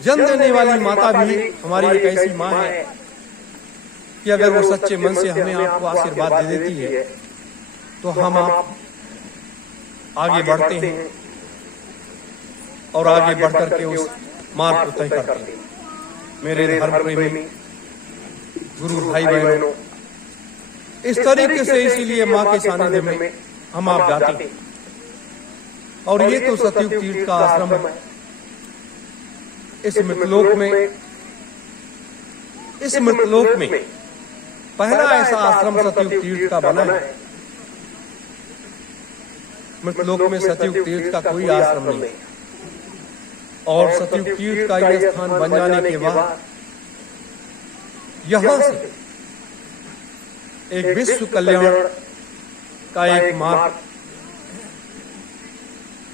जन्म देने वाली माता भी हमारी एक ऐसी माँ है कि अगर वो सच्चे मन से हमें आपको आशीर्वाद दे देती है तो हम आप आगे बढ़ते हैं और आगे बढ़कर के उस मार्ग को तय करते हैं। मेरे धर्म प्रेमी गुरु भाई बहनों, इस तरीके से इसीलिए माँ के सानिध्य में हम आप जाते हैं। और ये तो सतयुग तीर्थ का आश्रम है। इस मृतलोक में पहला ऐसा आश्रम सतयुग तीर्थ का बना है। मृतलोक में सतयुग तीर्थ का कोई आश्रम नहीं, और सतयुग तीर्थ का यह स्थान बन जाने के बाद यहां से एक विश्व कल्याण का एक मार्ग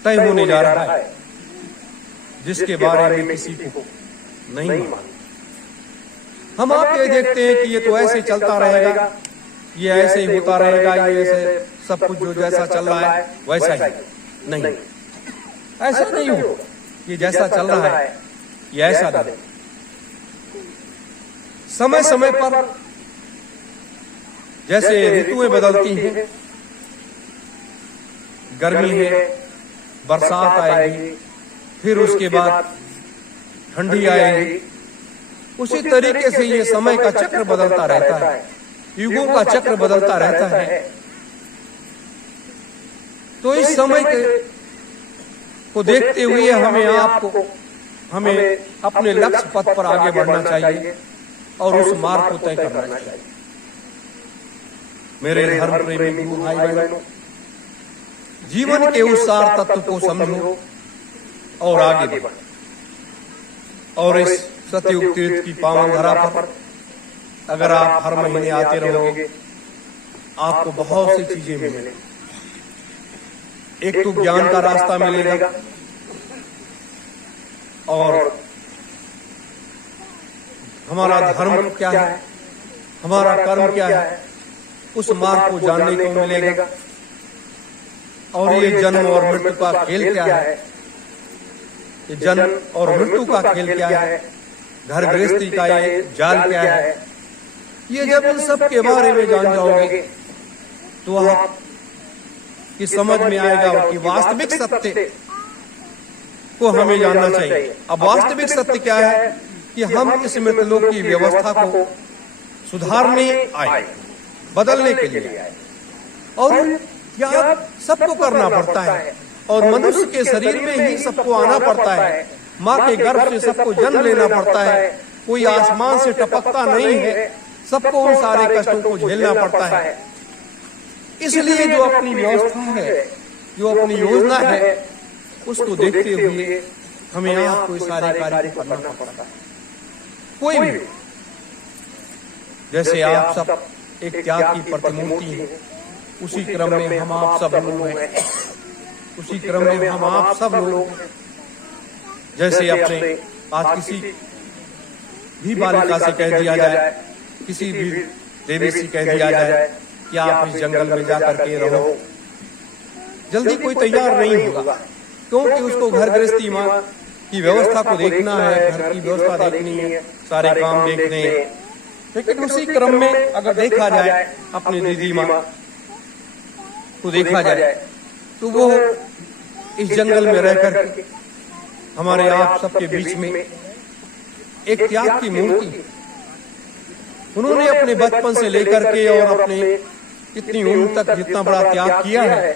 तय होने जा रहा है, जिसके बारे में किसी को नहीं मालूम। हम आप ये देखते हैं कि ये तो ऐसे चलता रहेगा, ये ऐसे ही होता रहेगा, ये ऐसे सब कुछ जो जैसा चल रहा है वैसा ही। नहीं, ऐसा नहीं हो। ये जैसा चल रहा है ये ऐसा नहीं। समय समय पर जैसे ऋतुएं बदलती हैं, गर्मी है, बरसात आएगी, फिर उसके बाद ठंडी आएगी, उसी तरीके से ये समय का चक्र बदलता रहता है, युगों का चक्र बदलता रहता है। तो इस समय को देखते हुए हमें अपने लक्ष्य पथ पर आगे बढ़ना चाहिए और उस मार्ग को तय करना चाहिए। मेरे धर्म प्रेमी गुरु भाई बहनों, जीवन के उस सार तत्व को समझो और आगे बढ़ो। और इस सतयुग तीर्थ की पावन धरा पर अगर आप हर महीने आते रहोगे, आपको बहुत सी चीजें मिलेंगी। एक तो ज्ञान का रास्ता मिलेगा, और हमारा धर्म क्या है, हमारा कर्म क्या है, उस मार्ग को जानने को मिलेगा। और ये जन्म और मृत्यु का खेल क्या है, ये जन्म और मृत्यु का खेल क्या है, घर गृहस्थी का ये जाल क्या है, ये जब इन सब के बारे में जान जाओगे तो आप की समझ में आएगा कि वास्तविक सत्य को हमें जानना चाहिए। अब वास्तविक सत्य क्या है कि हम इस मृतलोक की व्यवस्था को सुधारने आए, बदलने के लिए आए, और यह सबको करना पड़ता है। और मनुष्य के शरीर में ही सबको आना पड़ता है, माँ के गर्भ से सबको जन्म लेना पड़ता है। कोई आसमान से टपकता नहीं है, सबको उन सारे कष्टों को झेलना पड़ता है। इसलिए जो अपनी व्यवस्था है, जो अपनी योजना है, उसको देखते हुए हमें आपको सारे कार्य करना पड़ता है। कोई भी, जैसे आप सब एक त्याग की प्रतिमूर्ति है, उसी क्रम में हम आप सब लोग हैं, उसी क्रम में हम आप सब लोग जैसे अपने आज किसी भी बालिका से कह दिया जाए, किसी भी देवी से कह दिया जाए कि आप इस जंगल में जाकर के रहो, जल्दी कोई तैयार नहीं होगा, क्योंकि उसको घर गृहस्थी माँ की व्यवस्था को देखना है, घर की व्यवस्था देखनी है, सारे काम देखने हैं। लेकिन उसी क्रम में अगर देखा जाए, अपनी दीदी माँ को देखा जाए, तो वो इस जंगल में रहकर हमारे आप सबके बीच में एक त्याग की मूर्ति, उन्होंने अपने बचपन से लेकर के और अपने इतनी उम्र तक जितना बड़ा त्याग किया है,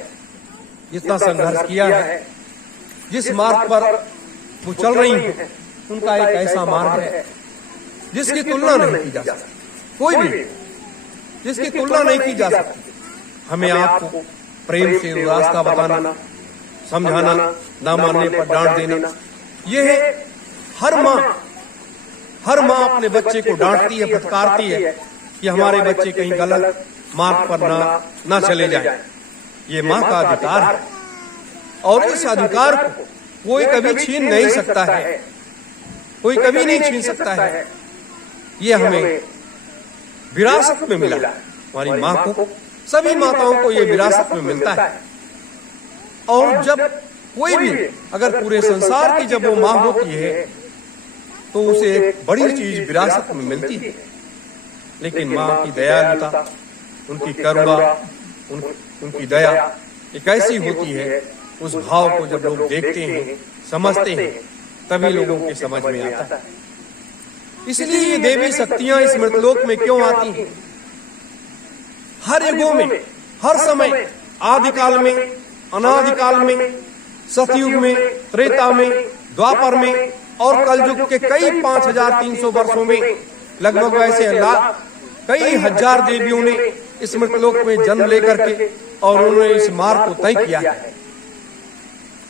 जितना संघर्ष किया है, जिस मार्ग पर वो चल रही है, उनका एक ऐसा मार्ग है जिसकी तुलना नहीं की जा सकती। कोई भी जिसकी तुलना नहीं की जा सकती। हमें आपको प्रेम से रास्ता बताना, समझाना, ना मानने पर डांट देना, यह है हर माँ अपने बच्चे को डांटती है, फटकारती है कि हमारे बच्चे कहीं गलत मार्ग पर ना चले जाएं। ये माँ का अधिकार है, और इस अधिकार को कोई कभी छीन नहीं सकता है, कोई कभी नहीं छीन सकता है। ये हमें विरासत में मिला, हमारी माँ को, सभी माताओं को ये विरासत में मिलता है। और जब कोई भी अगर पूरे संसार की जब वो माँ होती है, तो उसे एक बड़ी चीज विरासत में मिलती है। लेकिन माँ की दयालुता, उनकी करुणा, उनकी दया एक ऐसी होती है, उस भाव को जब लोग देखते हैं, समझते हैं, तभी लोगों के समझ में आता है। इसलिए ये देवी शक्तियां इस मृतलोक में क्यों आती हैं? हर युगों में, हर समय, आदिकाल में, अनादिकाल में, सतयुग में, त्रेता में, द्वापर में और कलयुग के कई 5300 वर्षों में लगभग ऐसे कई हजार देवियों ने इस मृतलोक में जन्म लेकर के और उन्होंने इस मार्ग को तय किया है।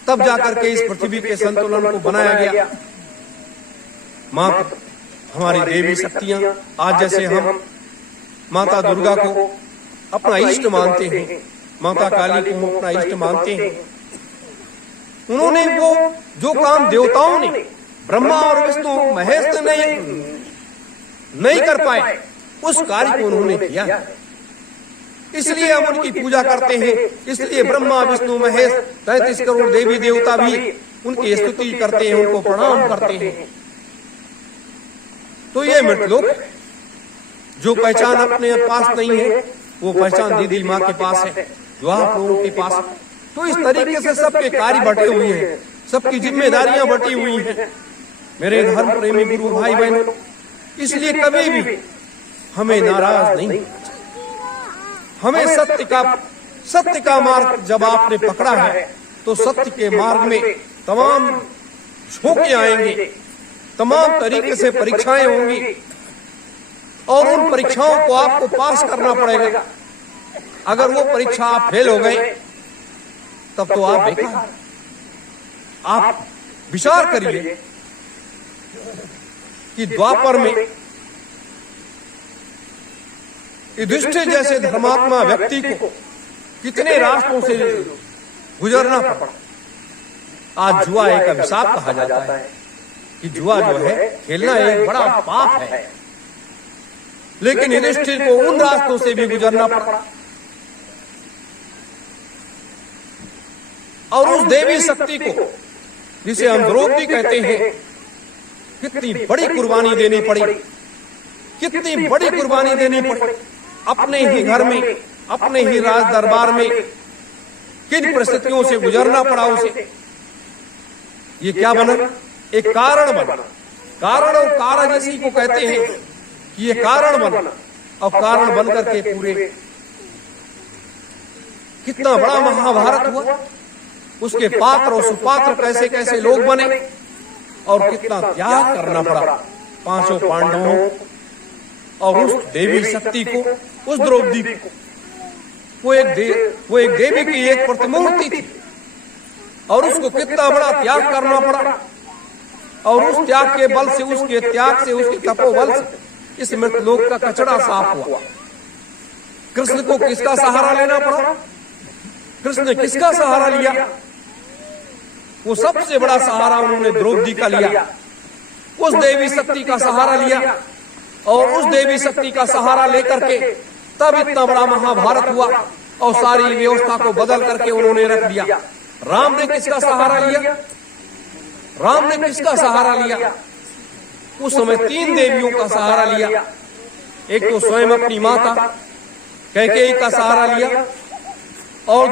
तब जाकर के इस पृथ्वी के संतुलन को बनाया गया। माँ हमारी देवी शक्तियां, आज जैसे हम माता दुर्गा को अपना इष्ट मानते हैं, माता काली को अपना इष्ट मानते हैं, उन्होंने वो जो काम देवताओं ने, ब्रह्मा और विष्णु महेश नहीं कर पाए, उस कार्य को उन्होंने किया। इसलिए हम उनकी पूजा करते हैं। इसलिए ब्रह्मा विष्णु महेश 33 करोड़ देवी देवता भी उनकी स्तुति करते हैं, उनको प्रणाम करते हैं। तो ये मृतलोक जो पहचान अपने पास नहीं है, वो पहचान दीदी माँ के पास है, जो आप लोगों के पास है। तो इस तरीके से सबके कार्य बटे हुए हैं, सबकी जिम्मेदारियां बटी हुई हैं मेरे धर्म प्रेमी गुरु भाई बहनों। इसलिए कभी भी हमें नाराज नहीं होना चाहिए। हमें सत्य का मार्ग जब आपने पकड़ा है, तो सत्य के मार्ग में तमाम झोंके आएंगे, तमाम तरीके से परीक्षाएं होंगी और उन परीक्षाओं को आपको पास करना पड़ेगा। अगर वो परीक्षा आप फेल हो गए, तब तो आप बेकार। आप विचार करिए कि द्वापर में युधिष्ठिर जैसे धर्मात्मा व्यक्ति को कितने रास्तों से गुजरना पड़ा। आज जुआ एक अभिशाप कहा जाता है कि जुआ जो है खेलना एक बड़ा पाप है, लेकिन युधिष्ठिर को उन रास्तों से भी गुजरना पड़ा और उस देवी शक्ति को, जिसे हम द्रौपदी कहते हैं, कितनी बड़ी कुर्बानी देनी पड़ी, कितनी बड़ी कुर्बानी देनी पड़ी। अपने ही घर में, अपने ही राज दरबार में किन परिस्थितियों से गुजरना पड़ा उसे। ये क्या बना? एक कारण बना। कारण और कारज इसी को कहते हैं कि ये कारण बना, और कारण बनकर के पूरे कितना बड़ा महाभारत हुआ। उसके पात्र और सुपात्र कैसे कैसे लोग बने और कितना त्याग करना पड़ा पांचों पांडवों और उस देवी शक्ति को, उस द्रौपदी को। वो एक देवी की एक प्रतिमूर्ति थी और उसको कितना बड़ा त्याग करना पड़ा। और उस त्याग के बल से, उसके त्याग से, उसके तपोबल से इस मृतलोक का कचरा साफ हुआ। कृष्ण को किसका सहारा लेना पड़ा? कृष्ण ने किसका सहारा लिया? वो सबसे बड़ा सहारा उन्होंने द्रौपदी का लिया, उस देवी शक्ति का सहारा लिया। और उस देवी शक्ति का सहारा लेकर के तब इतना बड़ा महाभारत हुआ और सारी व्यवस्था को बदल करके उन्होंने रख दिया। राम ने किसका सहारा लिया? राम ने किसका सहारा लिया? उस समय 3 देवियों का सहारा लिया। एक तो स्वयं अपनी माता कैकेयी का सहारा लिया, और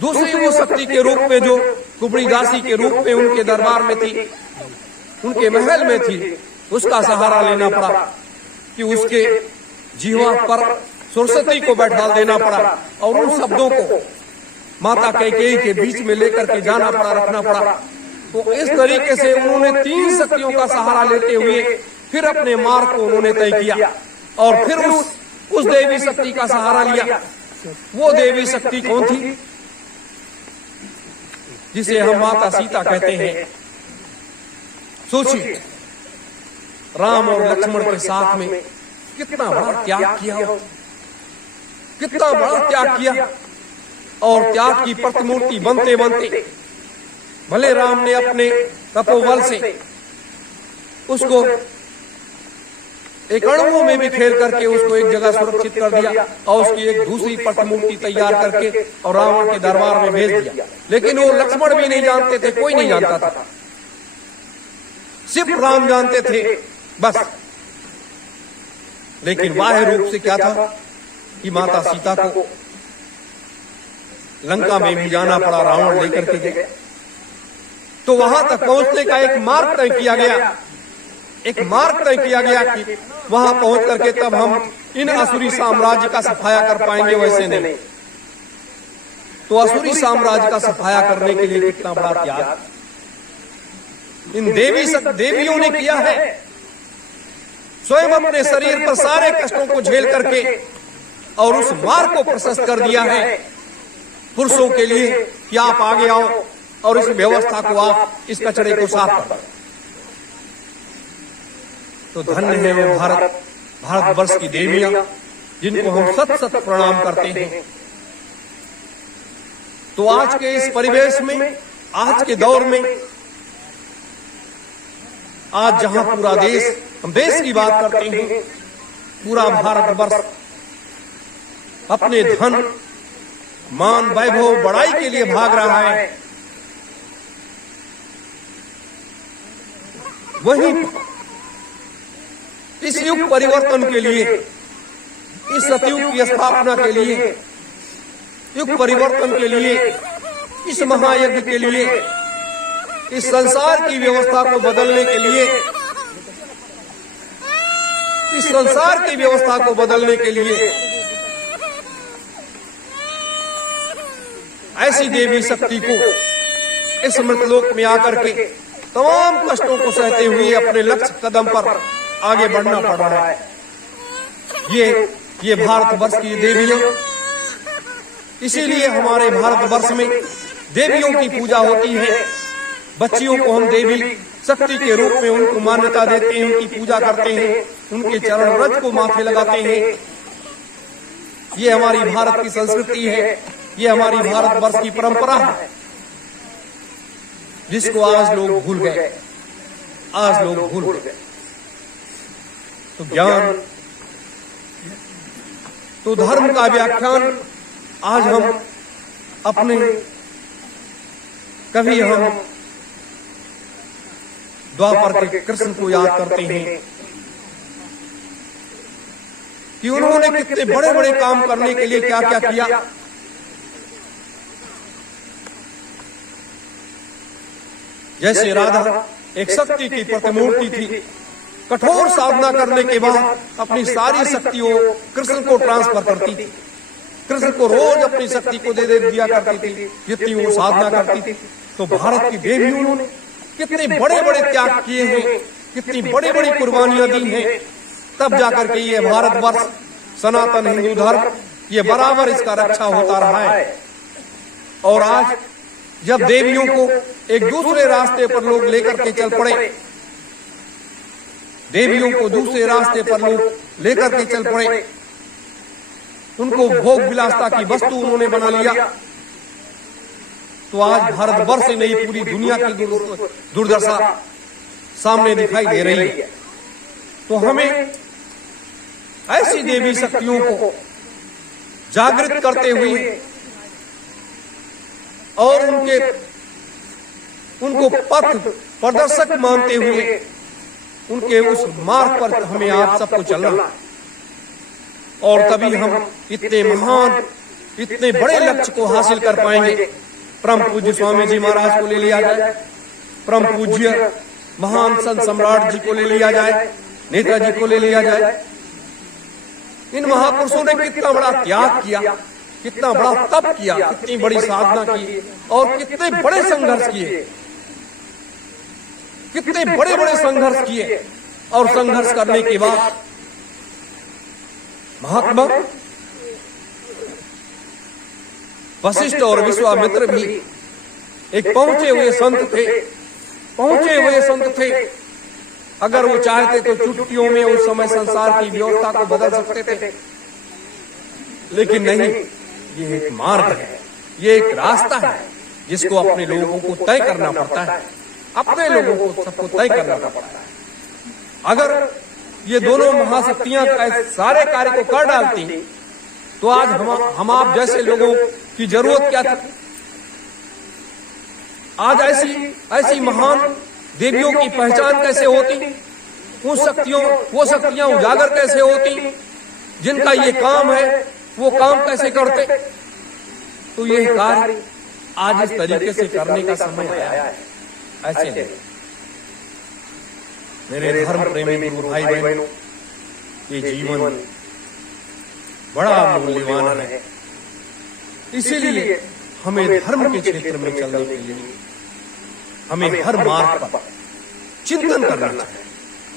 दूसरी वो शक्ति के रूप में जो कुबड़ी दासी के रूप में उनके दरबार में थी, उनके महल में थी, उसका सहारा लेना पड़ा कि उसके जीवा पर सरस्वती को बैठा देना पड़ा और उन शब्दों को माता कैकेयी के बीच में लेकर के जाना पड़ा, रखना पड़ा। तो इस तरीके से उन्होंने 3 शक्तियों का सहारा लेते हुए फिर अपने मार्ग को उन्होंने तय किया और फिर उस देवी शक्ति का सहारा लिया। वो देवी शक्ति कौन थी? जिसे हम माता सीता कहते हैं। सोचिए, राम और लक्ष्मण के साथ में कितना बड़ा त्याग किया, कितना बड़ा त्याग किया। और त्याग की प्रतिमूर्ति बनते बनते भले राम ने अपने तपोबल से उसको एक अणुओं में भी खेल करके उसको एक जगह सुरक्षित कर दिया और उसकी एक दूसरी प्रतिमूर्ति तैयार करके और रावण के दरबार में भेज दिया। लेकिन वो लक्ष्मण भी नहीं जानते थे, कोई नहीं जानता था, सिर्फ राम जानते थे बस। लेकिन बाह्य रूप से क्या था कि माता सीता को लंका में भी जाना पड़ा, रावण लेकर के गए। तो वहां तक पहुंचने का एक मार्ग तय किया गया, एक मार्ग तय किया गया कि वहां पहुंच करके तब हम इन असुरी साम्राज्य का सफाया कर पाएंगे, वैसे नहीं। तो असुरी साम्राज्य का सफाया करने के लिए कितना बड़ा त्याग इन देवियों ने किया है। स्वयं अपने शरीर पर सारे कष्टों को झेल करके और उस मार्ग को प्रशस्त कर दिया है पुरुषों के लिए कि आप आगे आओ और इस व्यवस्था को, आप इस कचरे को साफ कर। तो धन्य है वो भारतवर्ष की देवियां जिनको हम सत सत प्रणाम करते हैं। तो आज के इस परिवेश में, आज के दौर में, आज जहां पूरा देश, हम देश की बात करते हैं, पूरा भारतवर्ष अपने धन, मान, वैभव, बड़ाई के लिए भाग रहा है, वहीं इस युग परिवर्तन के लिए, इस सतयुग की स्थापना के लिए, युग परिवर्तन के लिए, इस महायज्ञ के लिए, इस संसार की व्यवस्था को बदलने के लिए, इस संसार की व्यवस्था को बदलने के लिए ऐसी देवी शक्ति को इस मृतलोक में आकर के तमाम कष्टों को सहते हुए अपने लक्ष्य कदम पर आगे बढ़ना पड़ रहा है। ये भारतवर्ष की देवियां, इसीलिए हमारे भारतवर्ष में देवियों की पूजा होती है। बच्चियों को हम देवी शक्ति के रूप में उनको मान्यता देते हैं, उनकी पूजा करते हैं, उनके चरण रज को माथे लगाते हैं। ये हमारी भारत की संस्कृति है, ये हमारी भारतवर्ष की परंपरा है, जिसको आज लोग भूल गए, आज लोग भूल गए। तो ज्ञान, तो धर्म का व्याख्यान आज हम अपने, कभी हम द्वापर के कृष्ण को याद करते हैं कि उन्होंने कितने बड़े बड़े काम करने के लिए क्या क्या किया। जैसे राधा एक शक्ति की प्रतिमूर्ति थी, कठोर साधना करने के बाद अपनी सारी शक्तियों कृष्ण को ट्रांसफर करती थी, कृष्ण को रोज अपनी शक्ति को दे दिया करती थी जितनी वो साधना करती थी। तो भारत की देवियों ने कितने बड़े बड़े त्याग किए हैं, कितनी बड़ी बड़ी कुर्बानियां दी हैं, तब जाकर के ये भारतवर्ष, सनातन हिंदू धर्म, ये बराबर इसका रक्षा होता रहा है। और आज जब देवियों को एक दूसरे रास्ते पर लोग लेकर के चल पड़े, देवियों को दूसरे रास्ते पर लोग लेकर के चल पड़े, उनको भोग विलासता की वस्तु उन्होंने बना लिया, तो आज भारतवर्ष से नहीं पूरी दुनिया की दुर्दशा सामने दिखाई दे रही है। तो हमें ऐसी देवी शक्तियों को जागृत करते हुए और उनको पथ प्रदर्शक मानते हुए उनके उस मार्ग पर हमें आप सबको चलना, और तभी हम इतने महान, इतने बड़े लक्ष्य को हासिल कर पाएंगे। परम पूज्य स्वामी जी महाराज को ले लिया जाए, परम पूज्य महान संत सम्राट जी को ले लिया जाए, नेताजी को ले लिया जाए। इन महापुरुषों ने कितना बड़ा त्याग किया, कितना बड़ा तप किया, कितनी बड़ी साधना की और कितने बड़े संघर्ष किए, कितने बड़े बड़े संघर्ष किए। और संघर्ष करने के बाद महात्मा वशिष्ठ और विश्वामित्र भी एक पहुंचे हुए संत थे, पहुंचे हुए संत थे। अगर वो चाहते तो चुटकियों में उस समय संसार की व्यवस्था को बदल सकते थे, लेकिन नहीं, ये एक मार्ग है, ये एक रास्ता है जिसको अपने लोगों को तय करना पड़ता है, अपने लोगों को सबको तय करना पड़ता है। अगर ये दोनों महाशक्तियां सारे कार्य को कर डालती, तो आज हम आप जैसे लोगों की जरूरत क्या थी? आज ऐसी महान देवियों की पहचान कैसे होती? वो शक्तियां उजागर कैसे होती? जिनका ये काम है वो काम कैसे करते? तो ये कार्य आज इस तरीके से करने का समय आया है। ऐसे नहीं। मेरे धर्म प्रेमी गुरु भाई बहनों, ये जीवन बड़ा मूल्यवान है। इसीलिए हमें धर्म के क्षेत्र में चलने के लिए हमें हर मार्ग पर चिंतन करना चाहिए,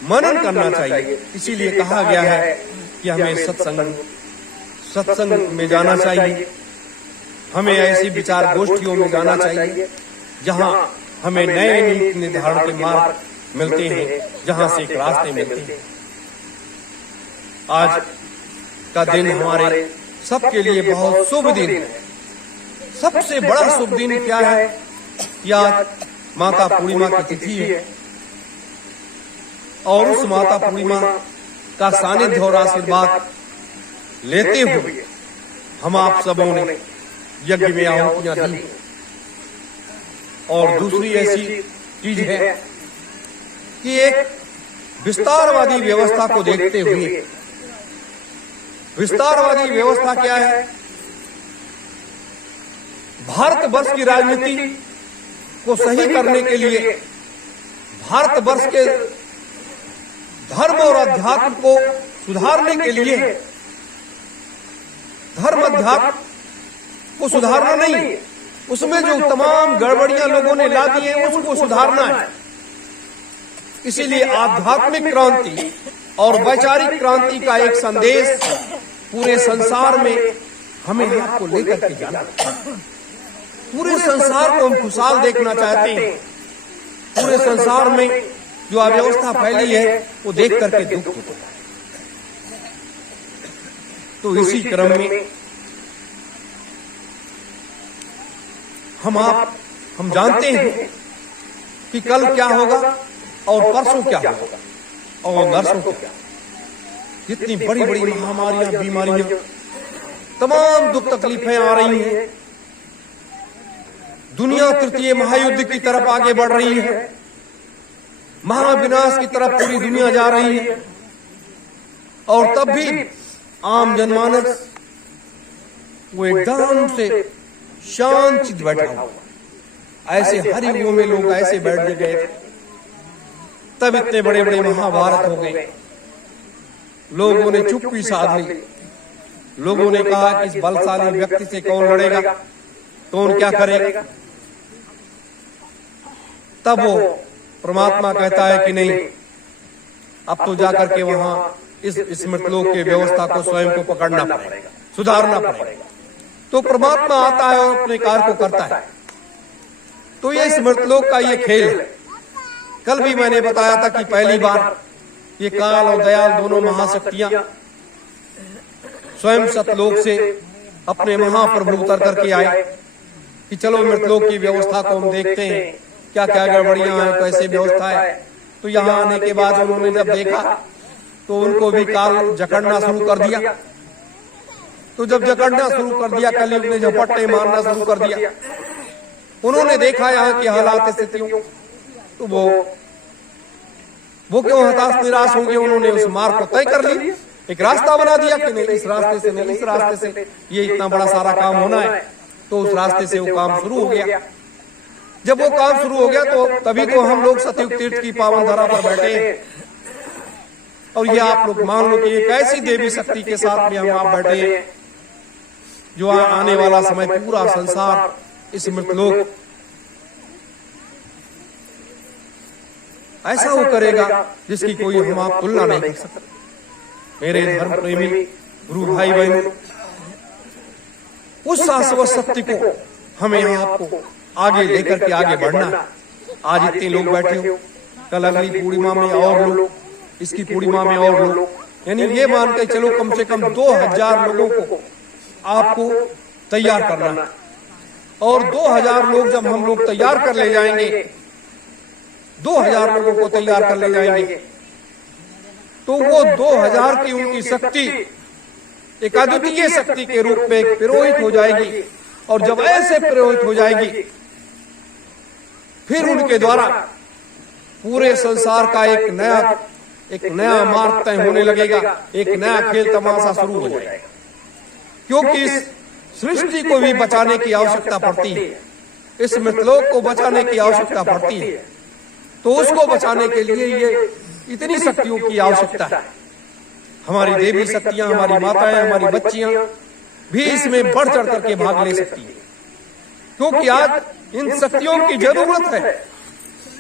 मनन करना चाहिए। इसीलिए कहा गया है कि हमें सत्संग में जाना चाहिए, हमें ऐसी विचार गोष्ठियों में जाना चाहिए जहां हमें नए नीति निर्धारण के मार्ग मिलते हैं, जहां से एक रास्ते मिलते हैं। आज का दिन हमारे सबके लिए बहुत शुभ दिन है। सबसे बड़ा शुभ दिन क्या है? या माता पूर्णिमा की तिथि है, और उस माता पूर्णिमा का सानिध्य और आशीर्वाद लेते हुए हम आप सबों ने यज्ञ में आहुतियां दी। और दूसरी ऐसी चीज है कि एक विस्तारवादी व्यवस्था को देखते हुए, विस्तारवादी व्यवस्था क्या है? भारतवर्ष की राजनीति को सही करने के लिए, भारतवर्ष के धर्म और अध्यात्म को सुधारने के लिए, धर्म अध्यात्म को सुधारना नहीं, उसमें जो तमाम गड़बड़ियां लोगों ने ला दी है उसको सुधारना है। इसीलिए आध्यात्मिक क्रांति और वैचारिक क्रांति का एक संदेश पूरे संसार में हमें आपको लेकर के जाना। पूरे संसार को हम खुशहाल देखना चाहते हैं। पूरे संसार में जो अव्यवस्था फैली है वो देख करके दुख होता है। तो इसी क्रम में हम जानते हैं कि कल क्या होगा और परसों क्या होगा और नरसों क्या। जितनी बड़ी बड़ी महामारियां, बीमारियां, तमाम दुख तकलीफें आ रही हैं। दुनिया तृतीय महायुद्ध की तरफ आगे बढ़ रही है, महाविनाश की तरफ पूरी दुनिया जा रही है। और तब भी आम जनमानस वो एकदम से शांत बैठा हुआ। ऐसे हर युगों में लोग ऐसे बैठ गए थे, तब इतने बड़े बड़े महाभारत हो गए। लोगों ने चुप्पी साध ली। लोगों ने कहा कि इस बलशाली व्यक्ति से कौन लड़ेगा, कौन क्या करेगा। तब वो परमात्मा कहता है कि नहीं, अब तो जाकर के वहां इस स्मृतलोक के व्यवस्था को स्वयं को पकड़ना पड़ेगा, सुधारना पड़ेगा। तो परमात्मा आता है और अपने कार्य को करता है। तो ये स्मृतलोक का ये खेल है। कल भी मैंने बताया था कि पहली बार ये काल और दयाल दोनों महाशक्तियां स्वयं सतलोक से अपने महाप्रभु उतर करके आए कि चलो मृतलोक की व्यवस्था को हम देखते हैं, क्या क्या गड़बड़ियां हैं, कैसे व्यवस्था है। तो यहाँ आने के बाद उन्होंने जब देखा तो उनको भी काल जकड़ना शुरू कर दिया। तो जब जकड़ना शुरू कर दिया, कलयुग ने झपट्टे मारना शुरू कर दिया। उन्होंने देखा यहाँ की हालात स्थितियों, तो वो क्यों हताश निराश होंगे। उन्होंने उस मार्ग को तय कर लिया, एक रास्ता बना दिया कि नहीं, इस रास्ते से नहीं, इस रास्ते से ये इतना बड़ा सारा काम होना है। तो उस रास्ते से वो काम शुरू हो गया। जब वो काम शुरू हो गया तो तभी तो हम लोग सतयुग तीर्थ की पावन धरा पर बैठे हैं। और ये आप लोग मान लो कि एक ऐसी देवी शक्ति के साथ में हम आप बैठे हैं जो आने वाला समय पूरा संसार इस मृतलोक ऐसा वो करेगा जिसकी कोई हम आप तुलना नहीं कर सकते। मेरे धर्म प्रेमी गुरु भाई बहन, उस शाश्वत सत्य को हमें आपको आगे लेकर के आगे बढ़ना। आज इतने लोग बैठे हो, कल अगली पूर्णिमा में और लोग, इसकी पूर्णिमा में और लोग, यानी ये मान के चलो कम से कम 2000 लोगों को आपको तैयार करना है। और 2000 लोग जब हम लोग तैयार कर ले जाएंगे, 2000 लोगों को तैयार कर ले जाएंगे, तो वो 2000 की उनकी शक्ति एक अद्वितीय शक्ति के रूप में प्रेरित हो जाएगी। और जब ऐसे प्रेरित हो जाएगी, फिर उनके द्वारा पूरे संसार का एक नया मार्ग तय होने लगेगा, एक नया खेल तमाशा शुरू हो जाएगा। क्योंकि इस सृष्टि को भी बचाने की आवश्यकता पड़ती है, इस मृतलोक को बचाने की आवश्यकता पड़ती है। तो उसको बचाने के लिए ये इतनी शक्तियों की आवश्यकता है। हमारी देवी शक्तियां, हमारी माताएं, हमारी बच्चियां भी इसमें बढ़ चढ़ करके भाग ले सकती है, क्योंकि आज इन शक्तियों की जरूरत है।